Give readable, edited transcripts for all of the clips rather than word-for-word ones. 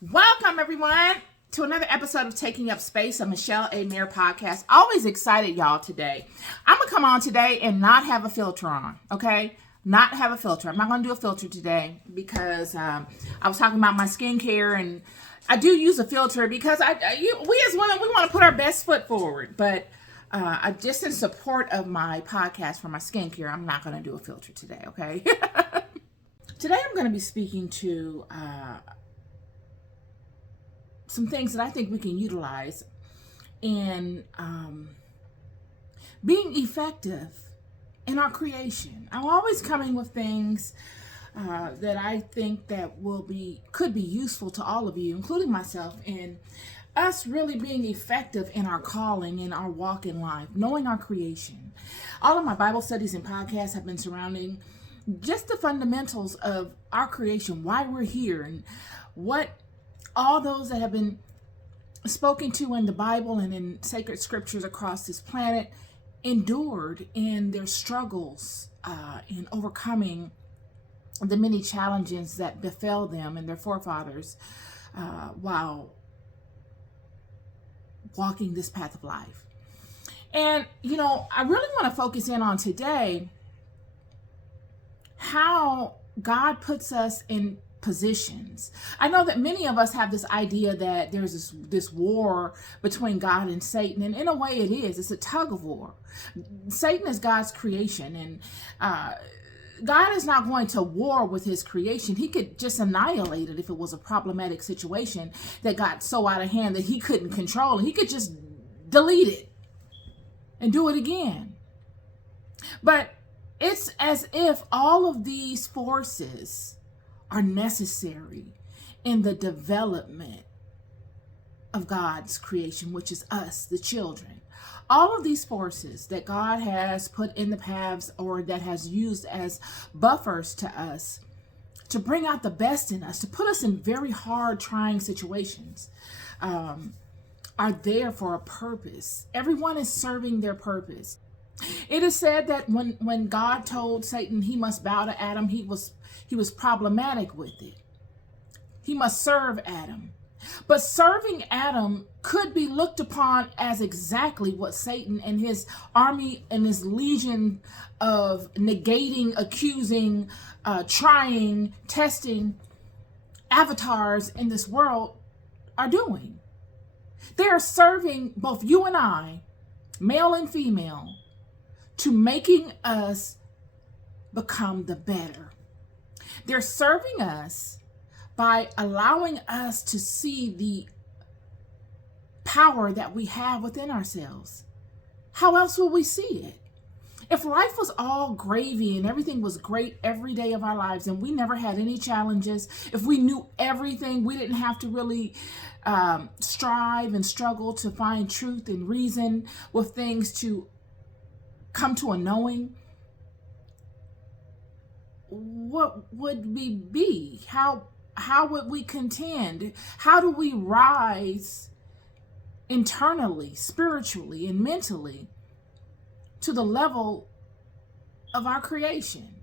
Welcome, everyone, to another episode of Taking Up Space, a Michelle A. Mayer podcast. Always excited, y'all, today. I'm going to come on today and not have a filter on, okay? Not have a filter. I'm not going to do a filter today because I was talking about my skincare, and I do use a filter because we as women, we want to put our best foot forward. But just in support of my podcast for my skincare, I'm not going to do a filter today, okay? Today, I'm going to be speaking to some things that I think we can utilize in being effective in our creation. I'm always coming with things that I think that could be useful to all of you, including myself, in us really being effective in our calling, in our walk in life, knowing our creation. All of my Bible studies and podcasts have been surrounding just the fundamentals of our creation, why we're here, and what all those that have been spoken to in the Bible and in sacred scriptures across this planet endured in their struggles in overcoming the many challenges that befell them and their forefathers while walking this path of life. And, I really want to focus in on today how God puts us in positions. I know that many of us have this idea that there's this war between God and Satan, and in a way it is. It's a tug of war. Satan is God's creation, and God is not going to war with his creation. He could just annihilate it if it was a problematic situation that got so out of hand that he couldn't control it. He could just delete it and do it again. But it's as if all of these forces are necessary in the development of God's creation, which is us, the children. All of these forces that God has put in the paths or that has used as buffers to us to bring out the best in us, to put us in very hard, trying situations, are there for a purpose. Everyone is serving their purpose. It is said that when God told Satan he must bow to Adam, he was problematic with it. He must serve Adam. But serving Adam could be looked upon as exactly what Satan and his army and his legion of negating, accusing, trying, testing avatars in this world are doing. They are serving both you and I, male and female, to making us become the better. They're serving us by allowing us to see the power that we have within ourselves. How else will we see it? If life was all gravy and everything was great every day of our lives and we never had any challenges, if we knew everything, we didn't have to really strive and struggle to find truth and reason with things to come to a knowing, what would we be? How would we contend? How do we rise internally, spiritually, and mentally to the level of our creation?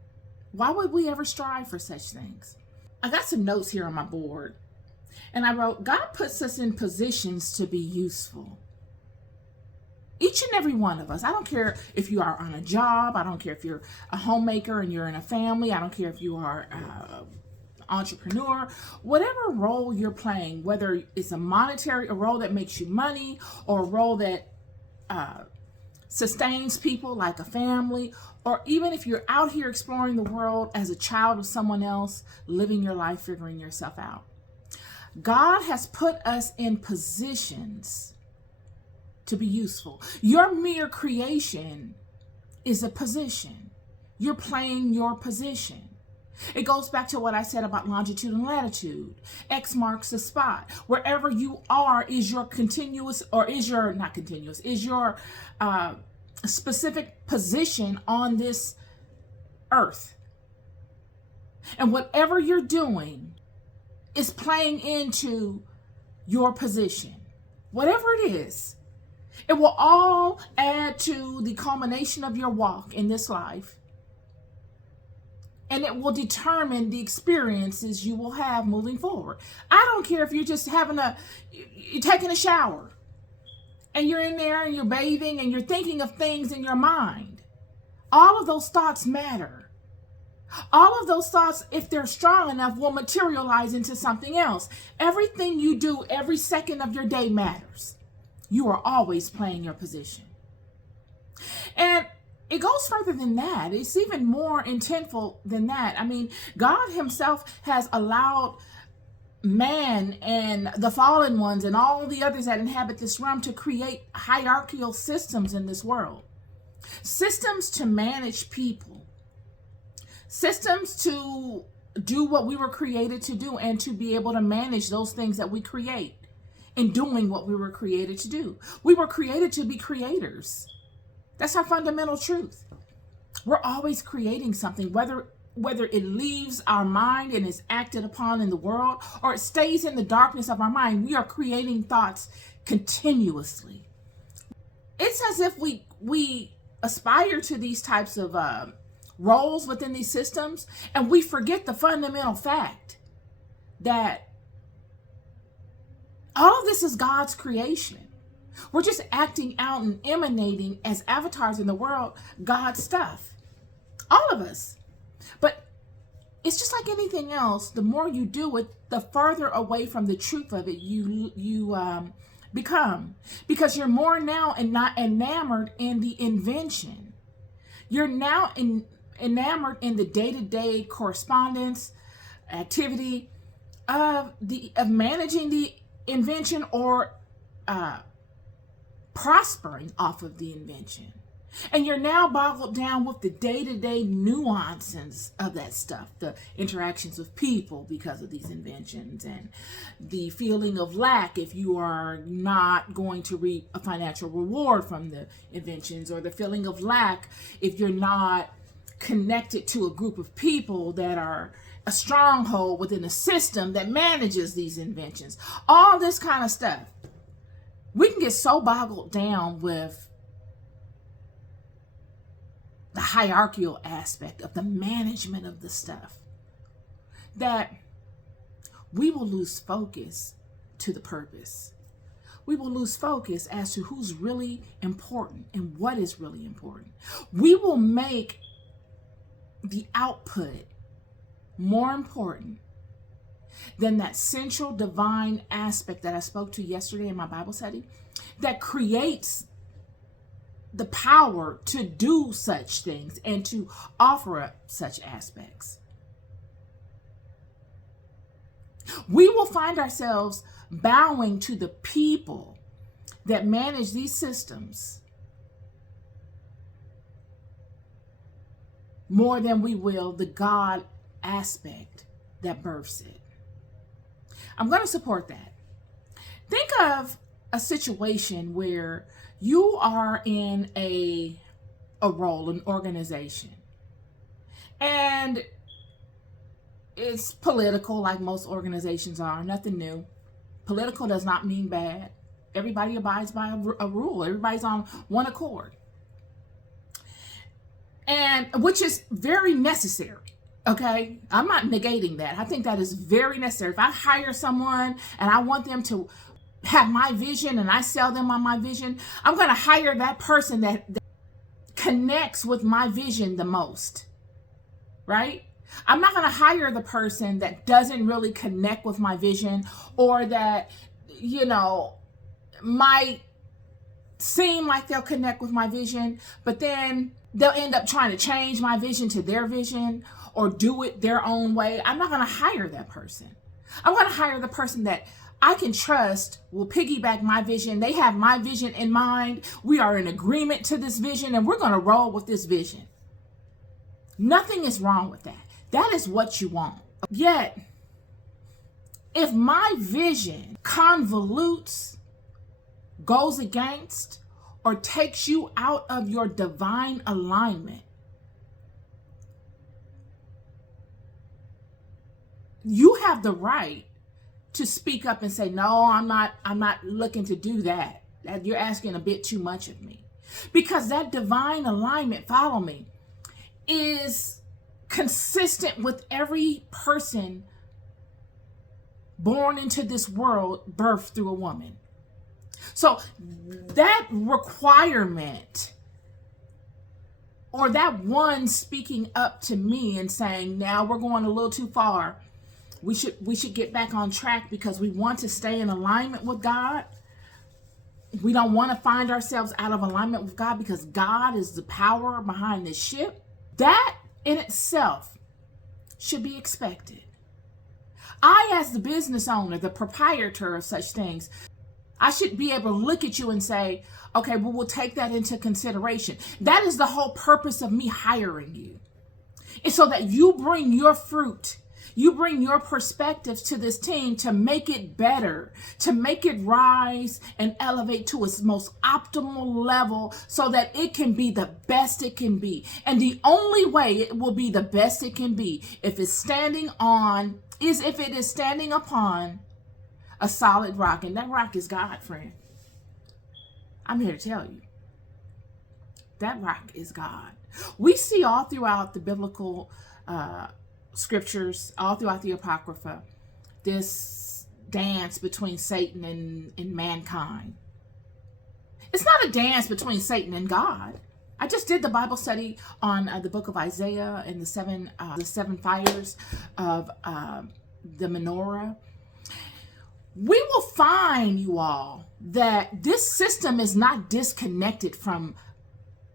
Why would we ever strive for such things? I got some notes here on my board, and I wrote, God puts us in positions to be useful. Each and every one of us. I don't care if you are on a job. I don't care if you're a homemaker and you're in a family. I don't care if you are an entrepreneur. Whatever role you're playing, whether it's a role that makes you money, or a role that sustains people like a family, or even if you're out here exploring the world as a child of someone else, living your life, figuring yourself out. God has put us in positions to be useful. Your mere creation is a position. You're playing your position. It goes back to what I said about longitude and latitude. X marks the spot. Wherever you are is your continuous, or is your, not continuous, is your specific position on this earth. And whatever you're doing is playing into your position. Whatever it is. It will all add to the culmination of your walk in this life. and it will determine the experiences you will have moving forward. I don't care if you're just you're taking a shower and you're in there and you're bathing and you're thinking of things in your mind. All of those thoughts matter. All of those thoughts, if they're strong enough, will materialize into something else. Everything you do every second of your day matters. You are always playing your position. And it goes further than that. It's even more intentful than that. I mean, God himself has allowed man and the fallen ones and all the others that inhabit this realm to create hierarchical systems in this world. Systems to manage people. Systems to do what we were created to do and to be able to manage those things that we create in doing what we were created to do. We were created to be creators. That's our fundamental truth. We're always creating something, whether it leaves our mind and is acted upon in the world, or it stays in the darkness of our mind. We are creating thoughts continuously. It's as if we aspire to these types of roles within these systems, and we forget the fundamental fact that all of this is God's creation. We're just acting out and emanating as avatars in the world, God's stuff. All of us. But it's just like anything else. The more you do it, the further away from the truth of it you become. Because you're more now and not enamored in the invention. You're now enamored in the day-to-day correspondence, activity of managing the invention or prospering off of the invention. And you're now boggled down with the day-to-day nuances of that stuff, the interactions with people because of these inventions, and the feeling of lack if you are not going to reap a financial reward from the inventions, or the feeling of lack if you're not connected to a group of people that are a stronghold within a system that manages these inventions. All this kind of stuff. We can get so boggled down with the hierarchical aspect of the management of the stuff that we will lose focus to the purpose. We will lose focus as to who's really important and what is really important. We will make the output more important than that central divine aspect that I spoke to yesterday in my Bible study that creates the power to do such things and to offer up such aspects. We will find ourselves bowing to the people that manage these systems more than we will the God aspect that births it. I'm going to support that. Think of a situation where you are in a role, an organization, and it's political, like most organizations are, nothing new. Political does not mean bad. Everybody abides by a rule. Everybody's on one accord, and which is very necessary. Okay, I'm not negating that. I think that is very necessary. If I hire someone and I want them to have my vision and I sell them on my vision, I'm going to hire that person that connects with my vision the most, right? I'm not going to hire the person that doesn't really connect with my vision, or that, might seem like they'll connect with my vision, but then they'll end up trying to change my vision to their vision or do it their own way. I'm not going to hire that person. I'm going to hire the person that I can trust will piggyback my vision. They have my vision in mind. We are in agreement to this vision, and we're going to roll with this vision. Nothing is wrong with that. That is what you want. Yet, if my vision convolutes, goes against, or takes you out of your divine alignment, you have the right to speak up and say, no, I'm not looking to do that. That you're asking a bit too much of me. Because that divine alignment, follow me, is consistent with every person born into this world, birthed through a woman. So that requirement, or that one speaking up to me and saying, now we're going a little too far, we should get back on track because we want to stay in alignment with God. We don't want to find ourselves out of alignment with God because God is the power behind this ship. That in itself should be expected. I, as the business owner, the proprietor of such things, I should be able to look at you and say, okay, well, we'll take that into consideration. That is the whole purpose of me hiring you. It's so that you bring your fruit, you bring your perspectives to this team to make it better, to make it rise and elevate to its most optimal level so that it can be the best it can be. And the only way it will be the best it can be if it is standing upon a solid rock. And that rock is God, friend. I'm here to tell you. That rock is God. We see all throughout the biblical scriptures, all throughout the Apocrypha, this dance between Satan and mankind. It's not a dance between Satan and God. I just did the Bible study on the book of Isaiah and the seven fires of the menorah. We will find, you all, that this system is not disconnected from,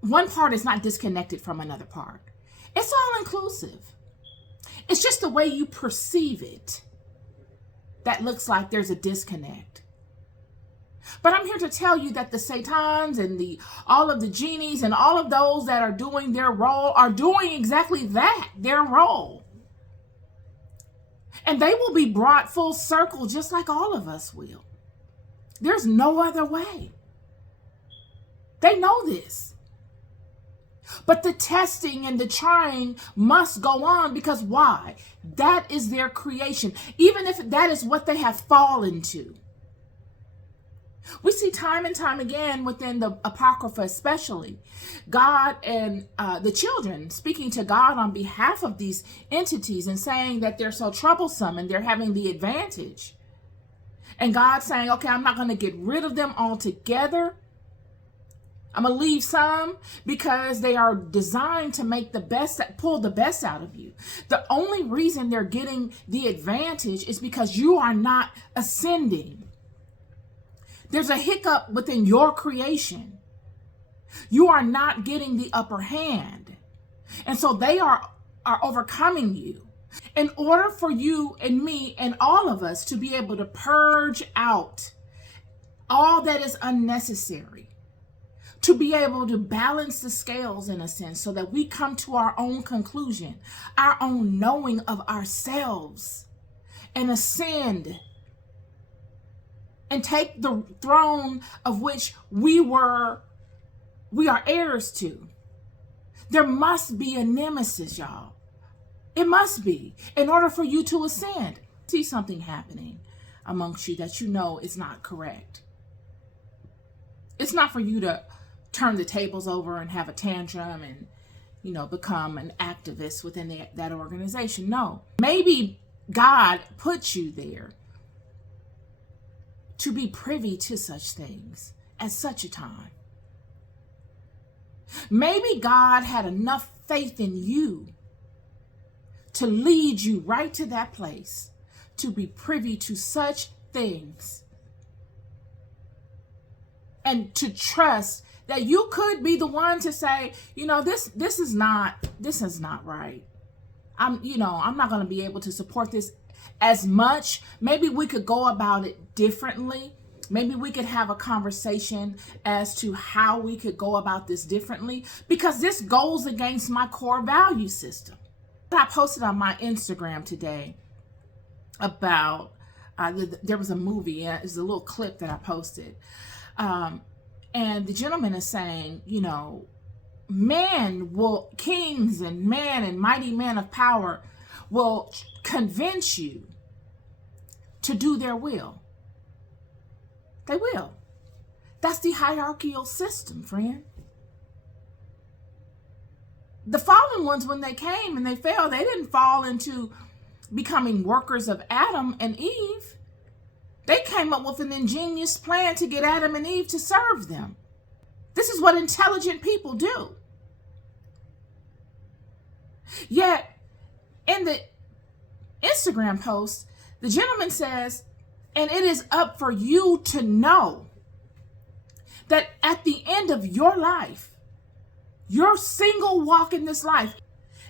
one part is not disconnected from another part. It's all inclusive. It's just the way you perceive it that looks like there's a disconnect. But I'm here to tell you that the Satans and all of the genies and all of those that are doing their role are doing exactly that, their role. And they will be brought full circle just like all of us will. There's no other way. They know this. But the testing and the trying must go on because why? That is their creation. Even if that is what they have fallen to. We see time and time again within the Apocrypha especially, God and the children speaking to God on behalf of these entities and saying that they're so troublesome and they're having the advantage. And God saying, okay, I'm not going to get rid of them altogether. I'm going to leave some because they are designed to make the best, pull the best out of you. The only reason they're getting the advantage is because you are not ascending. There's a hiccup within your creation. You are not getting the upper hand. And so they are overcoming you. In order for you and me and all of us to be able to purge out all that is unnecessary, to be able to balance the scales in a sense so that we come to our own conclusion, our own knowing of ourselves, and ascend and take the throne of which we are heirs to. There must be a nemesis, y'all. It must be in order for you to ascend. See something happening amongst you that you know is not correct. It's not for you to turn the tables over and have a tantrum and, become an activist within that organization. No, maybe God put you there to be privy to such things at such a time. Maybe God had enough faith in you to lead you right to that place to be privy to such things and to trust that you could be the one to say, this is not right. I'm not going to be able to support this as much. Maybe we could go about it differently. Maybe we could have a conversation as to how we could go about this differently, because this goes against my core value system. I posted on my Instagram today about, there was a movie, it's a little clip that I posted. And the gentleman is saying, kings and mighty men of power will convince you to do their will. They will. That's the hierarchical system, friend. the fallen ones, when they came and they fell, they didn't fall into becoming workers of Adam and Eve. They came up with an ingenious plan to get Adam and Eve to serve them. This is what intelligent people do. Yet, in the Instagram post, the gentleman says, and it is up for you to know that at the end of your life, your single walk in this life,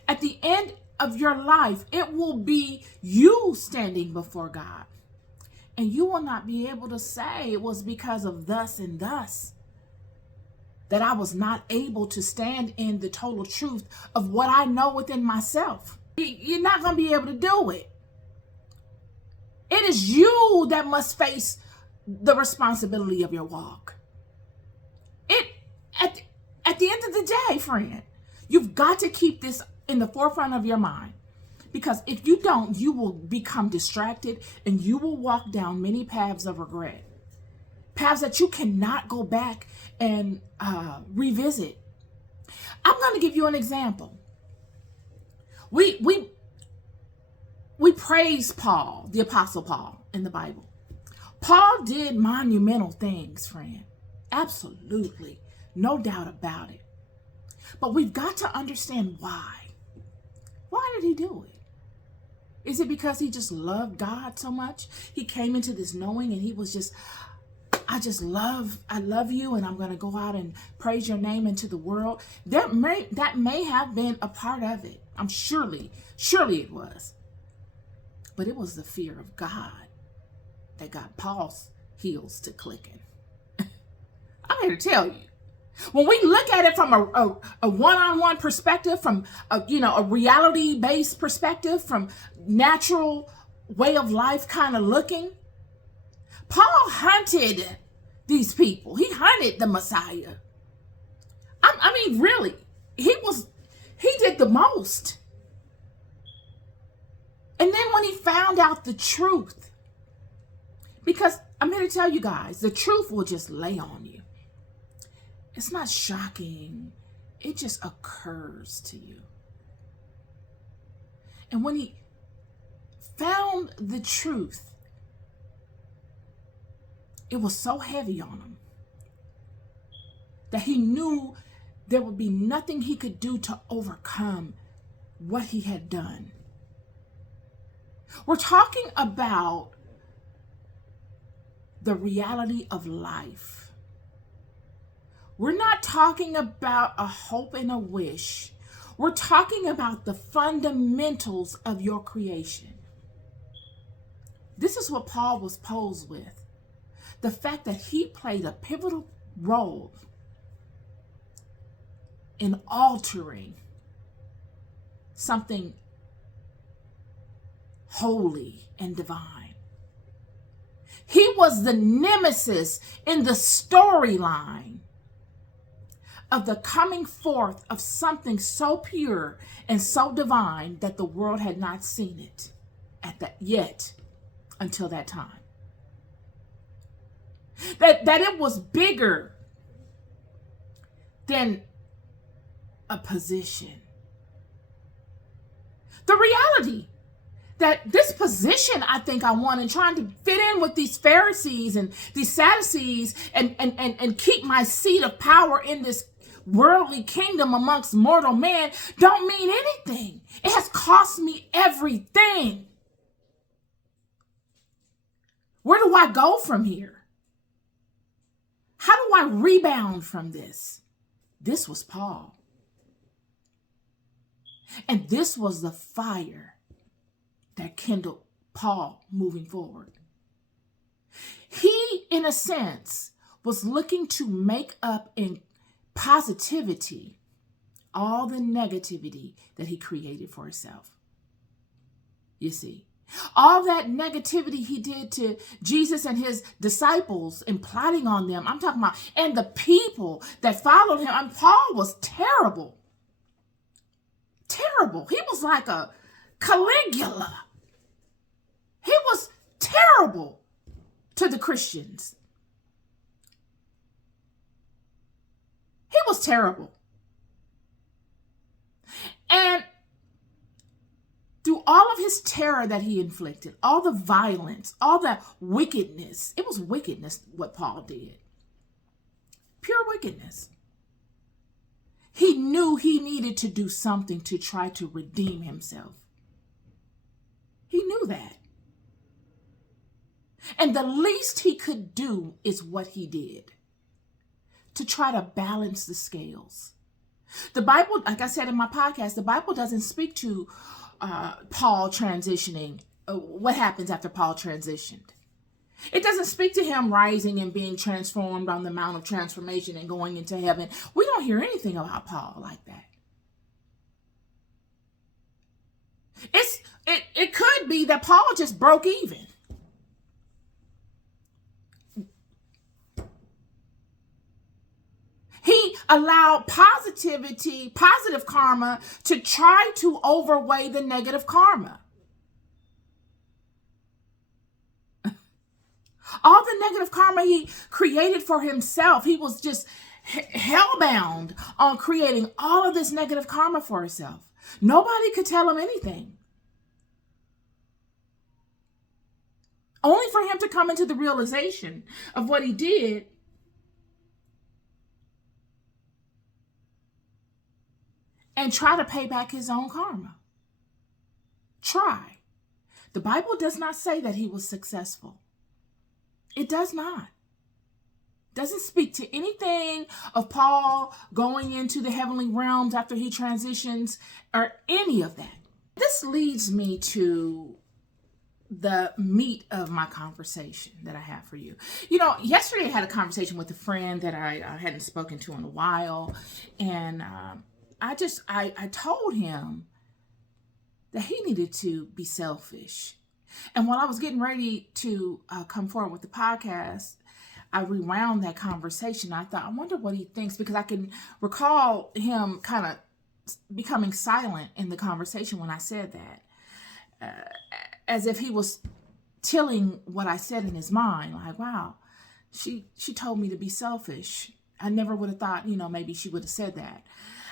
at the end of your life, it will be you standing before God. And you will not be able to say it was because of thus and thus that I was not able to stand in the total truth of what I know within myself. You're not going to be able to do it. It is you that must face the responsibility of your walk. At the end of the day, friend, you've got to keep this in the forefront of your mind. Because if you don't, you will become distracted and you will walk down many paths of regret. Paths that you cannot go back and revisit. I'm going to give you an example. We praise Paul, the Apostle Paul, in the Bible. Paul did monumental things, friend. Absolutely. No doubt about it. But we've got to understand why. Why did he do it? Is it because he just loved God so much? He came into this knowing and he was just, I love you, and I'm going to go out and praise your name into the world. That may have been a part of it. Surely it was. But it was the fear of God that got Paul's heels to clicking. I'm here to tell you. When we look at it from a one-on-one perspective, from a reality-based perspective, from natural way of life kind of looking, Paul hunted these people. He hunted the Messiah. I mean, really, he did the most. And then when he found out the truth, because I'm here to tell you guys, the truth will just lay on you. It's not shocking. It just occurs to you. And when he found the truth, it was so heavy on him that he knew there would be nothing he could do to overcome what he had done. We're talking about the reality of life. We're not talking about a hope and a wish. We're talking about the fundamentals of your creation. This is what Paul was posed with. The fact that he played a pivotal role in altering something holy and divine. He was the nemesis in the storyline of the coming forth of something so pure and so divine that the world had not seen it yet until that time. That it was bigger than a position. The reality that this position I think I want, and trying to fit in with these Pharisees and these Sadducees and keep my seat of power in this worldly kingdom amongst mortal men, don't mean anything. It has cost me everything. Where do I go from here? How do I rebound from this? This was Paul. And this was the fire that kindled Paul moving forward. He, in a sense, was looking to make up in positivity all the negativity that he created for himself. You see, all that negativity he did to Jesus and his disciples and plotting on them, I'm talking about, and the people that followed him. And Paul was terrible. Terrible. He was like a Caligula. He was terrible to the Christians. He was terrible. And through all of his terror that he inflicted, all the violence, all the wickedness, it was wickedness what Paul did. Pure wickedness. He knew he needed to do something to try to redeem himself. He knew that. And the least he could do is what he did to try to balance the scales. The Bible, like I said in my podcast, the Bible doesn't speak to Paul transitioning, what happens after Paul transitioned. It doesn't speak to him rising and being transformed on the Mount of Transformation and going into heaven. We don't hear anything about Paul like that. It could be that Paul just broke even. He allowed positive karma to try to overweigh the negative karma. All the negative karma he created for himself, he was just hellbound on creating all of this negative karma for himself. Nobody could tell him anything. Only for him to come into the realization of what he did and try to pay back his own karma. Try. The Bible does not say that he was successful. It does not. It doesn't speak to anything of Paul going into the heavenly realms after he transitions or any of that. This leads me to the meat of my conversation that I have for you. You know, yesterday I had a conversation with a friend that I hadn't spoken to in a while. And I told him that he needed to be selfish. And while I was getting ready to come forward with the podcast, I rewound that conversation. I thought, I wonder what he thinks, because I can recall him kind of becoming silent in the conversation when I said that, as if he was tilling what I said in his mind. Like, wow, she told me to be selfish. I never would have thought, maybe she would have said that.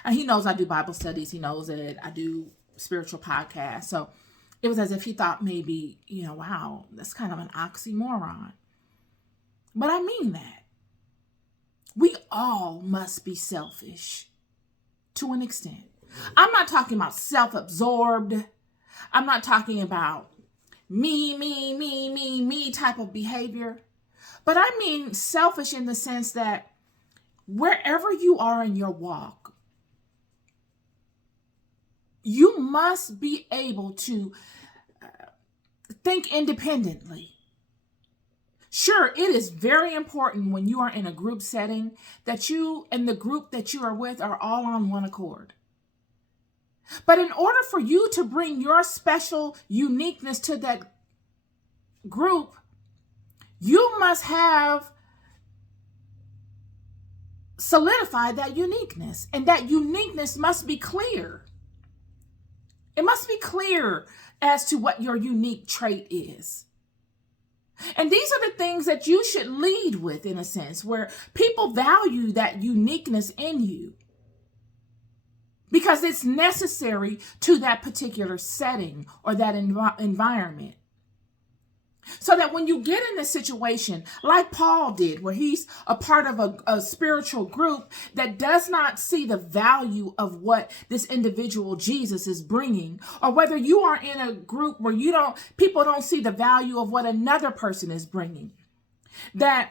And he knows I do Bible studies. He knows that I do spiritual podcasts. So it was as if he thought maybe, wow, that's kind of an oxymoron. But I mean that. We all must be selfish to an extent. I'm not talking about self-absorbed. I'm not talking about me type of behavior. But I mean selfish in the sense that wherever you are in your walk, you must be able to think independently. Sure, it is very important when you are in a group setting that you and the group that you are with are all on one accord. But in order for you to bring your special uniqueness to that group, you must have solidified that uniqueness. And that uniqueness must be clear. It must be clear as to what your unique trait is. And these are the things that you should lead with, in a sense, where people value that uniqueness in you because it's necessary to that particular setting or that environment. So that when you get in a situation like Paul did, where he's a part of a spiritual group that does not see the value of what this individual Jesus is bringing, or whether you are in a group where people don't see the value of what another person is bringing, that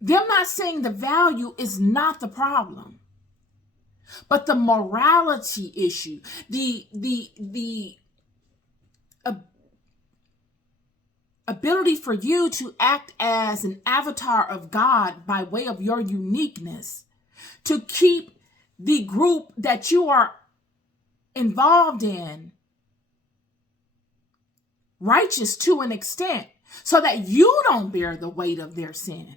them not seeing the value is not the problem, but the morality issue, the ability for you to act as an avatar of God by way of your uniqueness, to keep the group that you are involved in righteous to an extent, so that you don't bear the weight of their sin.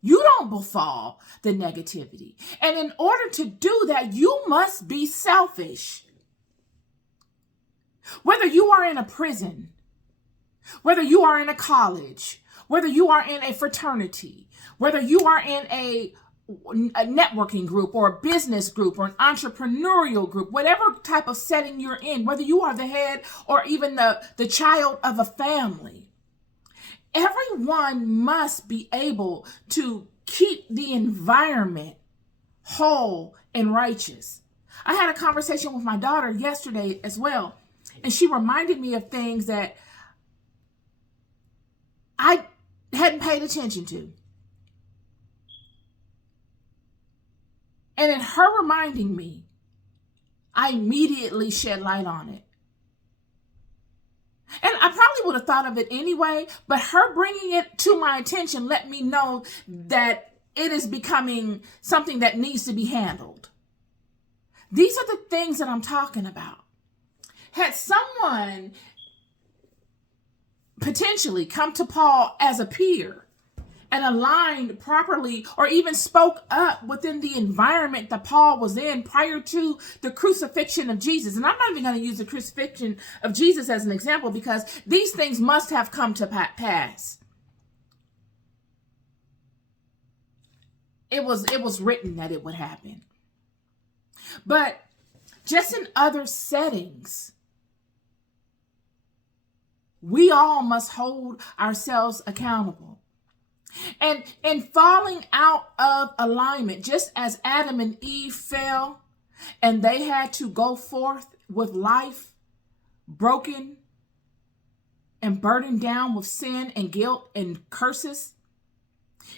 You don't befall the negativity. And in order to do that, you must be selfish. Whether you are in a prison, whether you are in a college, whether you are in a fraternity, whether you are in a a networking group or a business group or an entrepreneurial group, whatever type of setting you're in, whether you are the head or even the child of a family, everyone must be able to keep the environment whole and righteous. I had a conversation with my daughter yesterday as well, and she reminded me of things that I hadn't paid attention to. And in her reminding me, I immediately shed light on it. And I probably would have thought of it anyway, but her bringing it to my attention let me know that it is becoming something that needs to be handled. These are the things that I'm talking about. Had someone potentially come to Paul as a peer and aligned properly, or even spoke up within the environment that Paul was in prior to the crucifixion of Jesus. And I'm not even going to use the crucifixion of Jesus as an example, because these things must have come to pass. It was written that it would happen. But just in other settings, we all must hold ourselves accountable. And in falling out of alignment, just as Adam and Eve fell and they had to go forth with life broken and burdened down with sin and guilt and curses,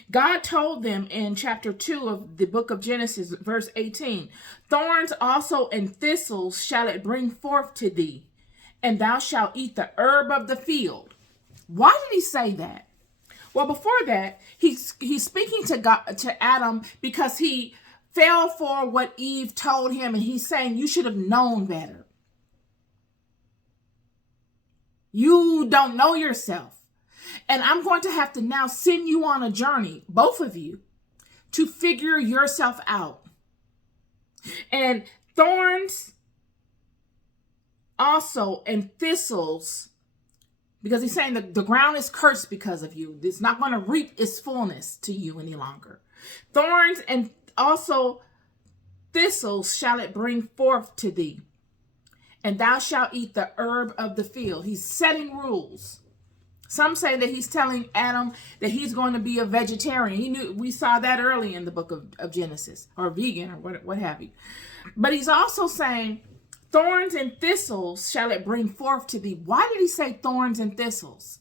God told them in chapter 2 of the book of Genesis, verse 18, "Thorns also and thistles shall it bring forth to thee, and thou shalt eat the herb of the field." Why did he say that? Well, before that, he's speaking to God, to Adam, because he fell for what Eve told him, and he's saying, you should have known better. You don't know yourself. And I'm going to have to now send you on a journey, both of you, to figure yourself out. And thorns also and thistles, because he's saying that the ground is cursed because of you. It's not going to reap its fullness to you any longer. Thorns and also thistles shall it bring forth to thee, and thou shalt eat the herb of the field. He's setting rules. Some say that he's telling Adam that he's going to be a vegetarian. He knew, we saw that early in the book of Genesis, or vegan, or what have you. But he's also saying, thorns and thistles shall it bring forth to thee. Why did he say thorns and thistles?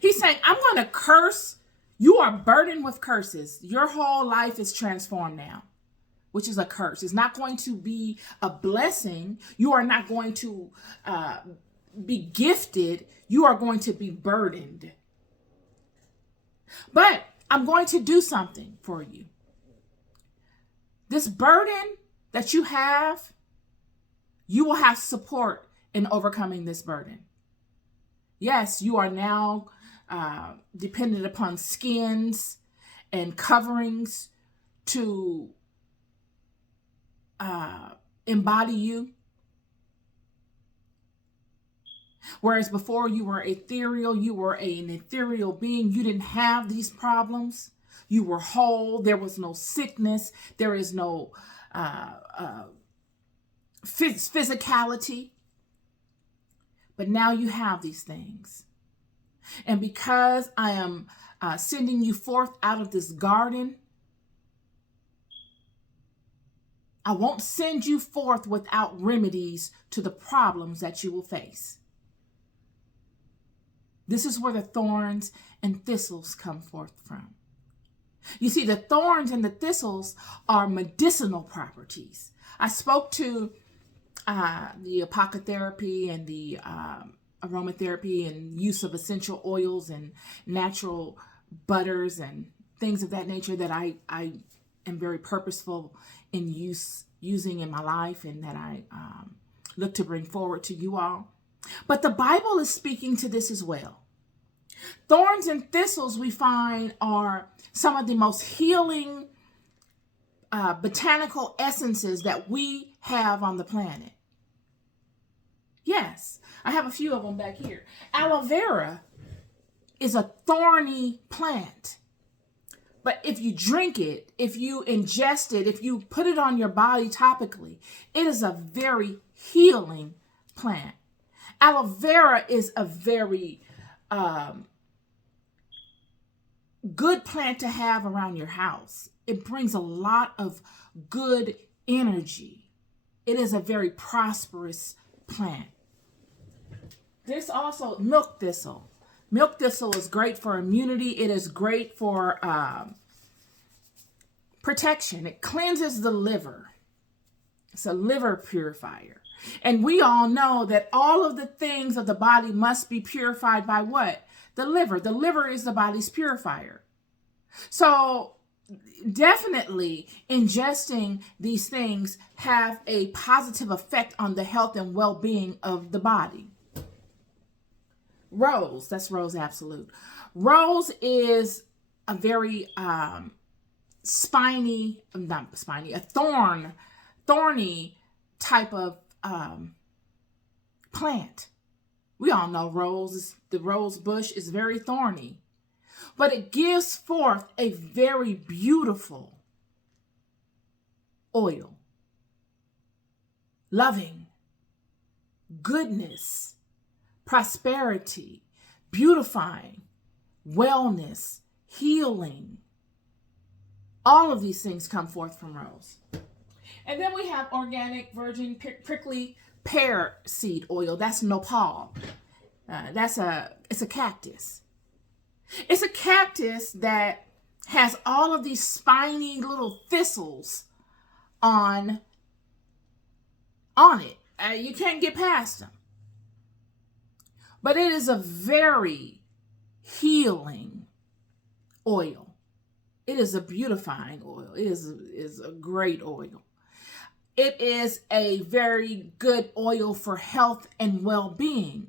He's saying, I'm going to curse. You are burdened with curses. Your whole life is transformed now, which is a curse. It's not going to be a blessing. You are not going to be gifted. You are going to be burdened. But I'm going to do something for you. This burden that you have, you will have support in overcoming this burden. Yes, you are now dependent upon skins and coverings to embody you. Whereas before you were ethereal, you were an ethereal being. You didn't have these problems. You were whole. There was no sickness. There is no physicality. But now you have these things. And because I am sending you forth out of this garden, I won't send you forth without remedies to the problems that you will face. This is where the thorns and thistles come forth from. You see, the thorns and the thistles are medicinal properties. I spoke to the apocotherapy and the aromatherapy and use of essential oils and natural butters and things of that nature that I am very purposeful in using in my life, and that I look to bring forward to you all. But the Bible is speaking to this as well. Thorns and thistles, we find, are some of the most healing botanical essences that we have on the planet. Yes, I have a few of them back here. Aloe vera is a thorny plant. But if you drink it, if you ingest it, if you put it on your body topically, it is a very healing plant. Aloe vera is a very good plant to have around your house. It brings a lot of good energy. It is a very prosperous plant. This also, milk thistle. Milk thistle is great for immunity. It is great for protection. It cleanses the liver. It's a liver purifier. And we all know that all of the things of the body must be purified by what? The liver. The liver is the body's purifier. So definitely ingesting these things have a positive effect on the health and well-being of the body. Rose, that's Rose Absolute. Rose is a very thorny type of plant. We all know the rose bush is very thorny, but it gives forth a very beautiful oil. Loving, goodness, prosperity, beautifying, wellness, healing. All of these things come forth from rose. And then we have organic virgin prickly pear seed oil. That's nopal. It's a cactus. It's a cactus that has all of these spiny little thistles on it. You can't get past them. But it is a very healing oil. It is a beautifying oil. It is a great oil. It is a very good oil for health and well-being.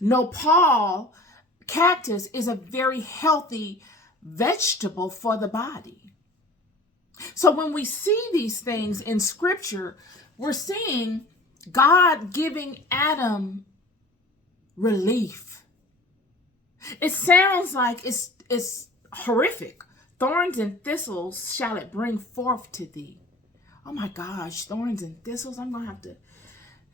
Nopal cactus is a very healthy vegetable for the body. So when we see these things in scripture, we're seeing God giving Adam relief. It sounds like it's horrific. Thorns and thistles shall it bring forth to thee. Oh my gosh, thorns and thistles.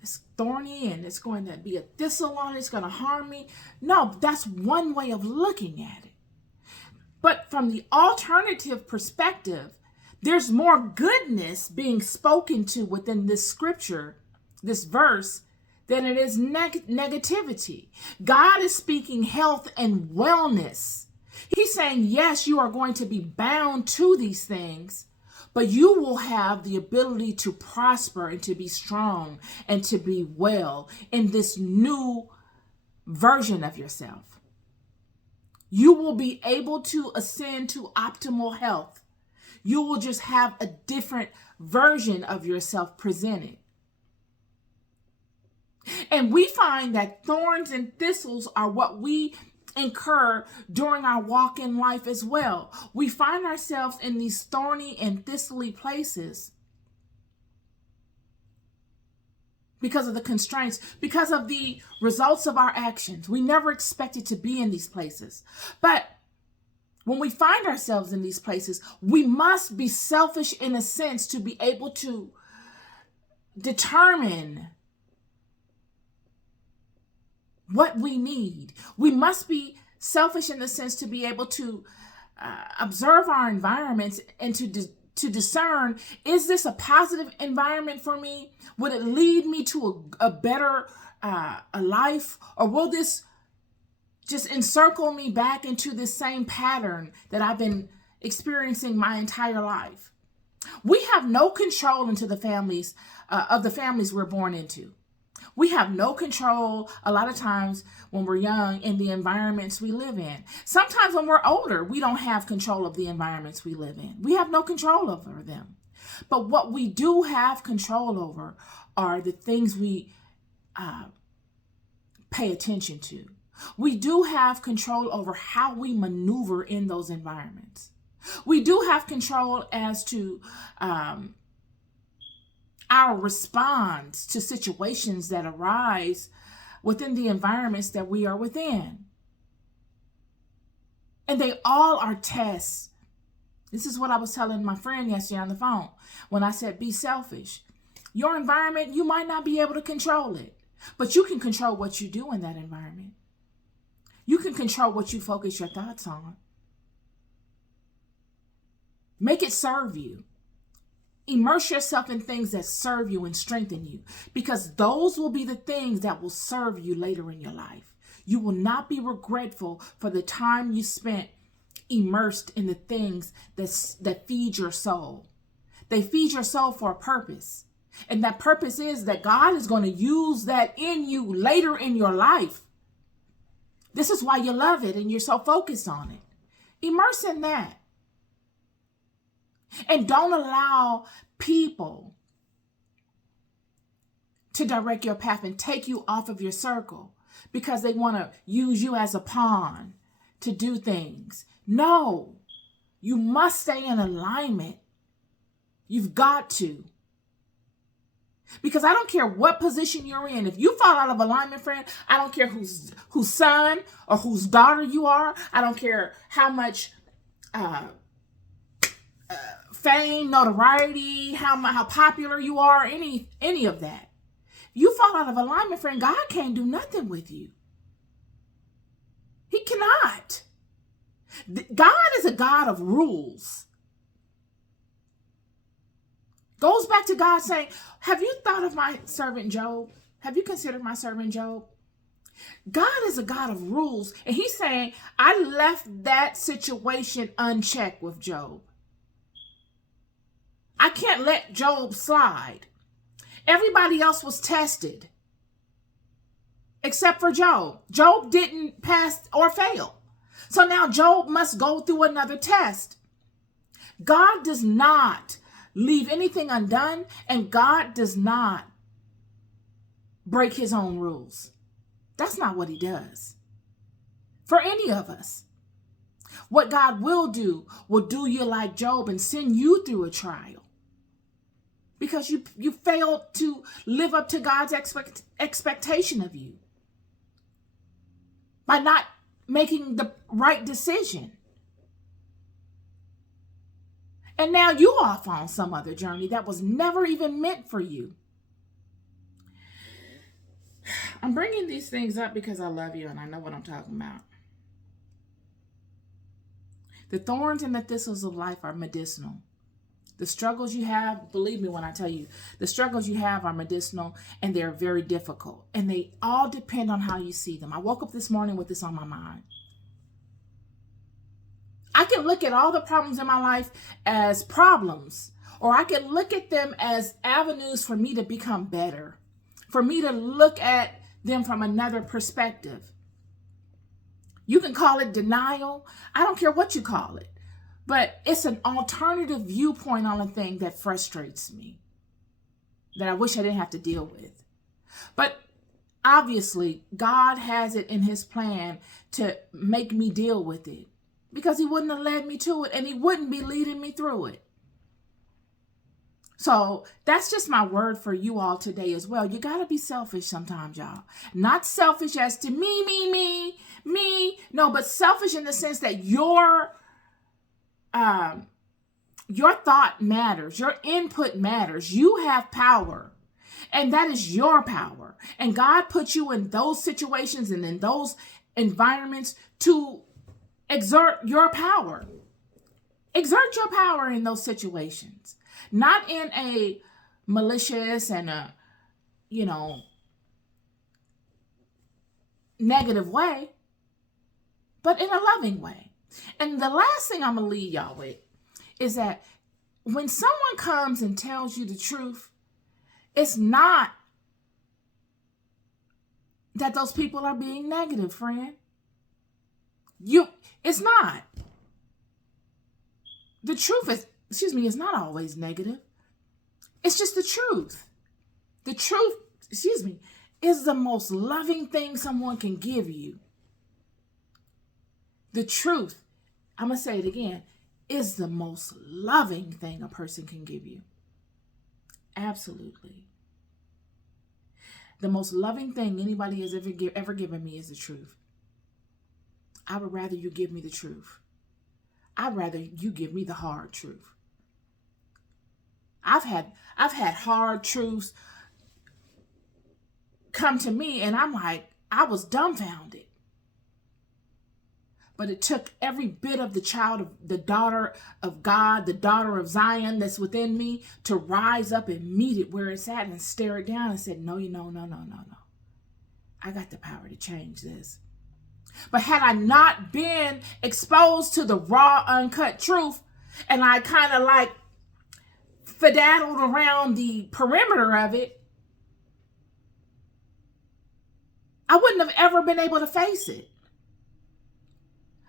It's thorny and it's going to be a thistle on it. It's going to harm me. No, that's one way of looking at it. But from the alternative perspective, there's more goodness being spoken to within this scripture, this verse, than it is negativity. God is speaking health and wellness. He's saying, yes, you are going to be bound to these things, but you will have the ability to prosper and to be strong and to be well in this new version of yourself. You will be able to ascend to optimal health. You will just have a different version of yourself presented. And we find that thorns and thistles are what we incur during our walk in life as well. We find ourselves in these thorny and thistly places because of the constraints, because of the results of our actions. We never expected to be in these places. But when we find ourselves in these places, we must be selfish in a sense to be able to determine what we need. We must be selfish in the sense to be able to observe our environments and to discern, is this a positive environment for me? Would it lead me to a better a life? Or will this just encircle me back into this same pattern that I've been experiencing my entire life? We have no control into the families of the families we're born into. We have no control a lot of times when we're young in the environments we live in. Sometimes when we're older, we don't have control of the environments we live in. We have no control over them. But what we do have control over are the things we pay attention to. We do have control over how we maneuver in those environments. We do have control as to our response to situations that arise within the environments that we are within. And they all are tests This is what I was telling my friend yesterday on the phone when I said be selfish. Your environment, you might not be able to control it, but you can control what you do in that environment. You can control what you focus your thoughts on. Make it serve you. Immerse yourself in things that serve you and strengthen you, because those will be the things that will serve you later in your life. You will not be regretful for the time you spent immersed in the things that feed your soul. They feed your soul for a purpose. And that purpose is that God is going to use that in you later in your life. This is why you love it and you're so focused on it. Immerse in that. And don't allow people to direct your path and take you off of your circle because they want to use you as a pawn to do things. No, you must stay in alignment. You've got to. Because I don't care what position you're in. If you fall out of alignment, friend, I don't care whose son or whose daughter you are. I don't care how much fame, notoriety, how popular you are, any of that. You fall out of alignment, friend, God can't do nothing with you. He cannot. God is a God of rules. Goes back to God saying, have you thought of my servant Job? Have you considered my servant Job? God is a God of rules. And he's saying, I left that situation unchecked with Job. I can't let Job slide. Everybody else was tested. Except for Job. Job didn't pass or fail. So now Job must go through another test. God does not leave anything undone, and God does not break his own rules. That's not what he does for any of us. What God will do you like Job and send you through a trial because you failed to live up to God's expectation of you by not making the right decision. And now you off on some other journey that was never even meant for you. I'm bringing these things up because I love you and I know what I'm talking about. The thorns and the thistles of life are medicinal. The struggles you have, believe me when I tell you, the struggles you have are medicinal and they're very difficult. And they all depend on how you see them. I woke up this morning with this on my mind. I can look at all the problems in my life as problems, or I can look at them as avenues for me to become better, for me to look at them from another perspective. You can call it denial. I don't care what you call it, but it's an alternative viewpoint on a thing that frustrates me, that I wish I didn't have to deal with. But obviously, God has it in his plan to make me deal with it, because he wouldn't have led me to it and he wouldn't be leading me through it. So that's just my word for you all today as well. You got to be selfish sometimes, y'all. Not selfish as to me. No, but selfish in the sense that your thought matters. Your input matters. You have power. And that is your power. And God put you in those situations and in those environments to exert your power. Exert your power in those situations. Not in a malicious and a, negative way, but in a loving way. And the last thing I'm going to leave y'all with is that when someone comes and tells you the truth, it's not that those people are being negative, friend. It's not. The truth is not always negative. It's just the truth. The truth, is the most loving thing someone can give you. The truth, I'm going to say it again, is the most loving thing a person can give you. Absolutely. The most loving thing anybody has ever given me is the truth. I would rather you give me the truth. I'd rather you give me the hard truth. I've had hard truths come to me, and I'm like, I was dumbfounded. But it took every bit of the child of the daughter of God, the daughter of Zion that's within me to rise up and meet it where it's at and stare it down and said, no, no. I got the power to change this. But had I not been exposed to the raw, uncut truth, and I kind of like fedaddled around the perimeter of it, I wouldn't have ever been able to face it.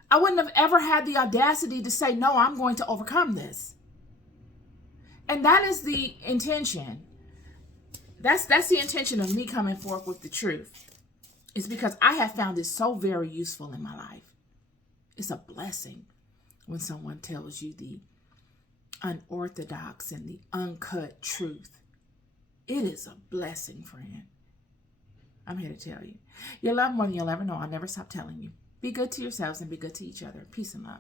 I wouldn't have ever had the audacity to say, no, I'm going to overcome this. And that is the intention. That's the intention of me coming forth with the truth. It's because I have found it so very useful in my life. It's a blessing when someone tells you the unorthodox and the uncut truth. It is a blessing, friend. I'm here to tell you. You're loved more than you'll ever know. I'll never stop telling you. Be good to yourselves and be good to each other. Peace and love.